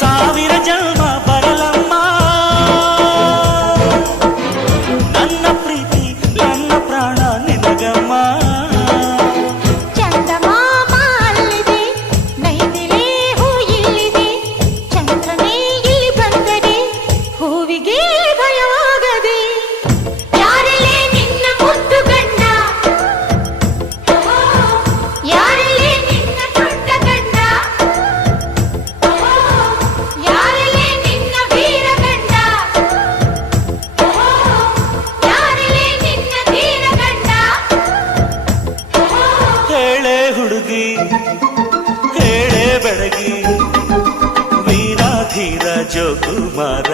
ಸಾವಿರ ಜನ್ಮ ಬರಲಮ್ಮ ನನ್ನ ಪ್ರೀತಿ ನನ್ನ ಪ್ರಾಣ ನಿನಗಮ್ಮ. ಚಂದಮಾಮ ಅಲ್ಲಿದೆ, ನೈದಿಲೆ ಹೂ ಇಲ್ಲಿದೆ, ಚಂದ್ರನೇ ಇಲ್ಲಿ ಬಂದರೆ ಹೂವಿಗೆ ಭಯವಾಗದೆ. ಯಾರಲ್ಲೇ ನಿನ್ನ ಮುದ್ದು ಗಂಡ, ಯಾರಲ್ಲೇ ನಿನ್ನ ದೊಡ್ಡ ಗಂಡ, ಯಾರಲ್ಲೇ ನಿನ್ನ ವೀರ ಗಂಡ, ಯಾರಲ್ಲೇ ನಿನ್ನ ಧೀರ ಗಂಡ. ಹೇಳೆ ಹುಡುಗಿ ಹೇಳೆ ಬೆಳಗಿ ವೀರ ಧೀರ ಜೋಕುಮಾರ